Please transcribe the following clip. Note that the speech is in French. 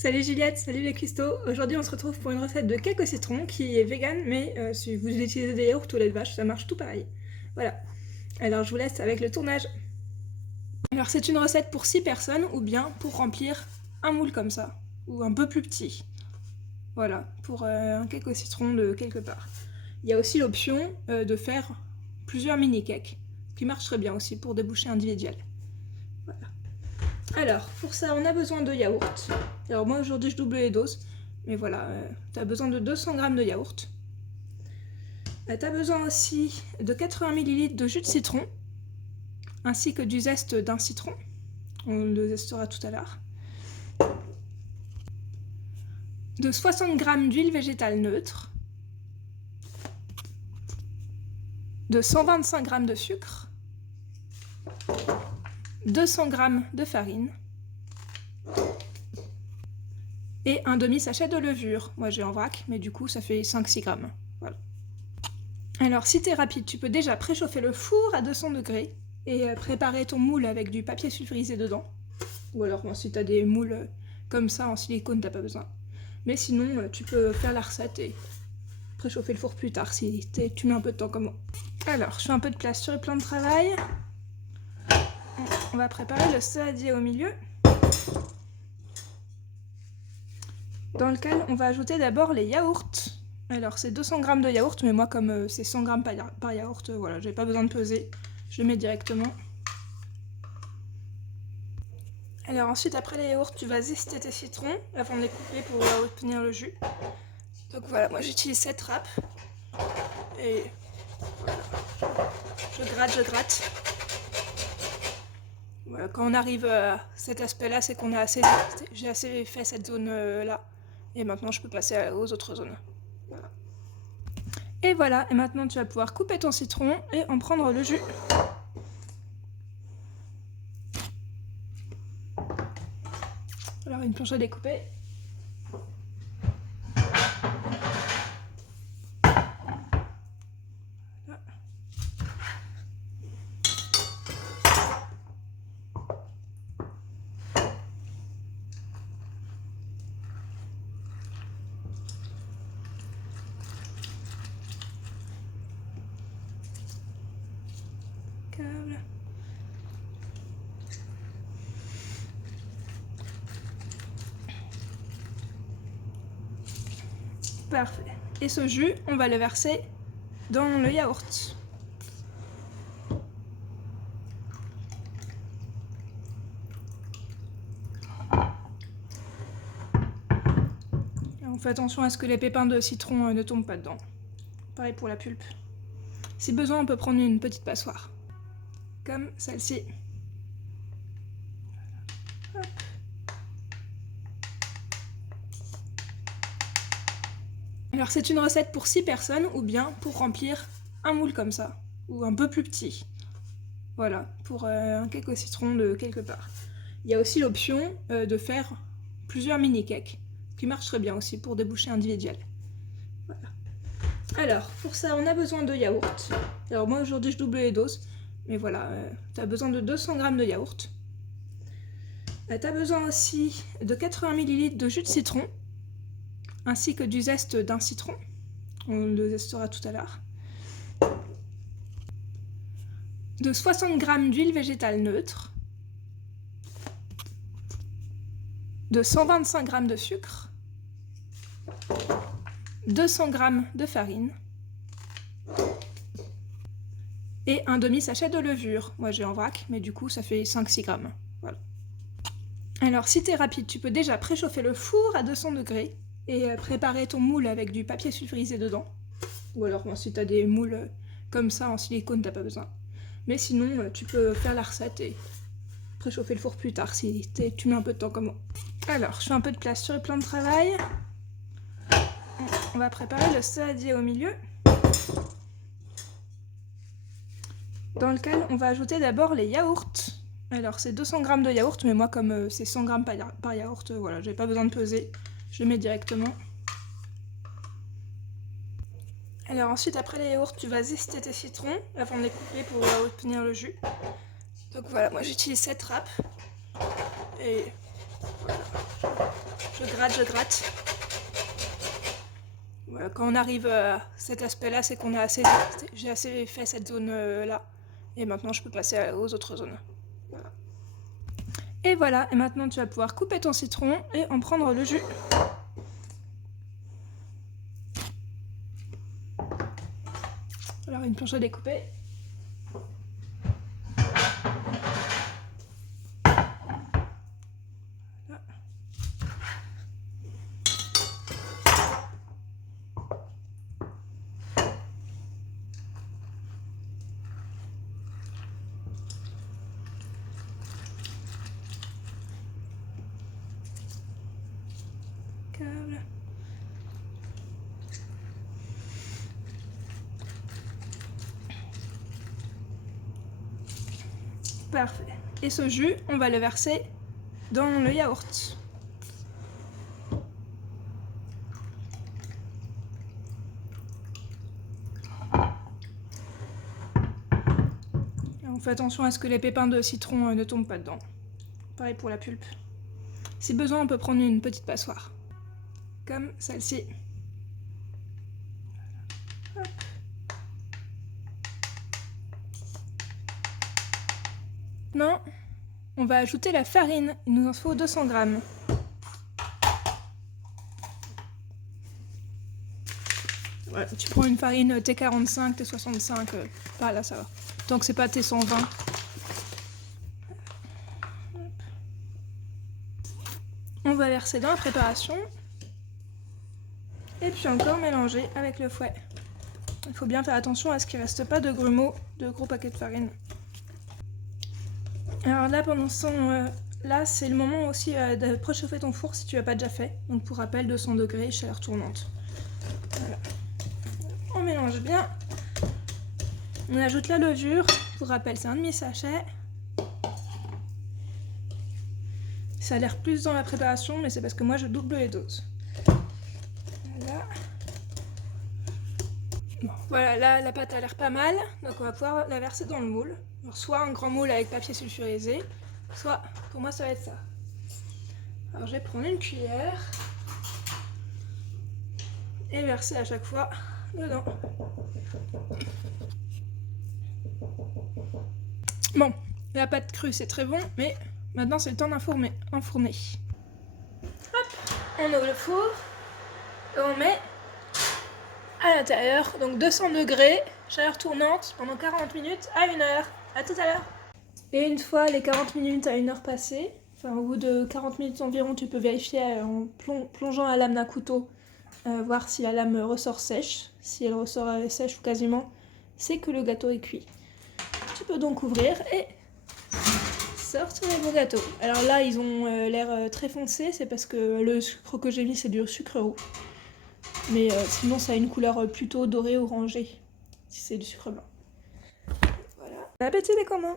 Salut Juliette, salut les cuistots. Aujourd'hui on se retrouve pour une recette de cake au citron qui est vegan, mais si vous utilisez des yaourts ou lait de vache, ça marche tout pareil. Voilà. Alors je vous laisse avec le tournage. Alors c'est une recette pour 6 personnes ou bien pour remplir un moule comme ça, ou un peu plus petit. Voilà, pour un cake au citron de quelque part. Il y a aussi l'option de faire plusieurs mini cakes, qui marche très bien aussi pour des bouchées individuelles. Voilà. Alors, pour ça, on a besoin de yaourt. Alors moi, aujourd'hui, je double les doses. Mais voilà, tu as besoin de 200 g de yaourt. Tu as besoin aussi de 80 ml de jus de citron, ainsi que du zeste d'un citron. On le zestera tout à l'heure. De 60 g d'huile végétale neutre. De 125 g de sucre. 200 g de farine. Et un demi-sachet de levure. Moi j'ai en vrac, mais du coup ça fait 5-6 g. Voilà. Alors si t'es rapide, tu peux déjà préchauffer le four à 200 degrés et préparer ton moule avec du papier sulfurisé dedans. Ou alors bon, si t'as des moules comme ça en silicone, t'as pas besoin. Mais sinon, tu peux faire la recette et préchauffer le four plus tard si tu mets un peu de temps comme moi. Alors, je fais un peu de place sur le plan de travail. On va préparer le saladier au milieu, dans lequel on va ajouter d'abord les yaourts. Alors c'est 200 g de yaourt, mais moi comme c'est 100 g par yaourt, voilà, j'ai pas besoin de peser, je le mets directement. Alors ensuite, après les yaourts, tu vas zester tes citrons avant de les couper pour obtenir le jus. Donc voilà, moi j'utilise cette râpe. Et voilà, je gratte. Voilà, quand on arrive à cet aspect-là, c'est qu'on a j'ai assez fait cette zone-là. Et maintenant, je peux passer aux autres zones. Voilà. Et voilà, et maintenant tu vas pouvoir couper ton citron et en prendre le jus. Alors une planche à découper. Voilà. Câble. Parfait. Et ce jus, on va le verser dans le yaourt. On fait attention à ce que les pépins de citron ne tombent pas dedans. Pareil pour la pulpe. Si besoin, on peut prendre une petite passoire. Comme celle-ci. Hop. Alors c'est une recette pour 6 personnes ou bien pour remplir un moule comme ça, ou un peu plus petit. Voilà, pour un cake au citron de quelque part. Il y a aussi l'option de faire plusieurs mini cakes, qui marche très bien aussi pour des bouchées individuelles. Voilà. Alors, pour ça, on a besoin de yaourt. Alors moi aujourd'hui je double les doses, mais voilà, tu as besoin de 200 g de yaourt. Tu as besoin aussi de 80 ml de jus de citron, ainsi que du zeste d'un citron. On le zestera tout à l'heure. De 60 g d'huile végétale neutre. De 125 g de sucre. 200 g de farine. Et un demi-sachet de levure. Moi j'ai en vrac, mais du coup ça fait 5-6 g. Voilà. Alors si t'es rapide, tu peux déjà préchauffer le four à 200 degrés et préparer ton moule avec du papier sulfurisé dedans. Ou alors bon, si t'as des moules comme ça en silicone, t'as pas besoin. Mais sinon, tu peux faire la recette et préchauffer le four plus tard si tu mets un peu de temps comme moi. Alors, je fais un peu de place sur le plan de travail. On va préparer le saladier au milieu, dans lequel on va ajouter d'abord les yaourts. Alors c'est 200 g de yaourt, mais moi comme c'est 100 g par yaourt, voilà, j'ai pas besoin de peser, je le mets directement. Alors ensuite, après les yaourts, tu vas zester tes citrons avant de les couper pour obtenir le jus. Donc voilà, moi j'utilise cette râpe. Et voilà, je gratte. Voilà, quand on arrive à cet aspect-là, c'est qu'on a j'ai assez fait cette zone-là. Et maintenant, je peux passer aux autres zones. Voilà. Et voilà, et maintenant tu vas pouvoir couper ton citron et en prendre le jus. Alors une planche à découper. Câble. Parfait. Et ce jus, on va le verser dans le yaourt. On fait attention à ce que les pépins de citron ne tombent pas dedans. Pareil pour la pulpe. Si besoin, on peut prendre une petite passoire. Comme celle-ci. Maintenant, on va ajouter la farine. Il nous en faut 200 grammes. Voilà, tu prends une farine T45, T65, par là ça va. Tant que c'est pas T120. On va verser dans la préparation. Et puis encore mélanger avec le fouet. Il faut bien faire attention à ce qu'il ne reste pas de grumeaux, de gros paquets de farine. Alors là, pendant ce temps, là, c'est le moment aussi de préchauffer ton four si tu l'as pas déjà fait. Donc pour rappel, 200 degrés, chaleur tournante. Voilà. On mélange bien. On ajoute la levure. Pour rappel, c'est un demi-sachet. Ça a l'air plus dans la préparation, mais c'est parce que moi, je double les doses. Voilà. Bon, voilà, là, la pâte a l'air pas mal. Donc on va pouvoir la verser dans le moule. Alors, soit un grand moule avec papier sulfurisé, soit, pour moi, ça va être ça. Alors je vais prendre une cuillère et verser à chaque fois dedans. Bon, la pâte crue c'est très bon, mais maintenant c'est le temps d'enfourner. Hop, on ouvre le four et on met à l'intérieur, donc 200 degrés, chaleur tournante pendant 40 minutes à 1 heure. À tout à l'heure. Et une fois les 40 minutes à 1 heure passées, enfin au bout de 40 minutes environ, tu peux vérifier en plongeant la lame d'un couteau, voir si la lame ressort sèche. Si elle ressort sèche ou quasiment, c'est que le gâteau est cuit. Tu peux donc ouvrir et sortir les beaux gâteaux. Alors là, ils ont l'air très foncés, c'est parce que le sucre que j'ai mis, c'est du sucre roux. Mais sinon, ça a une couleur plutôt dorée orangée, si c'est du sucre blanc. Voilà. Bon appétit les communs!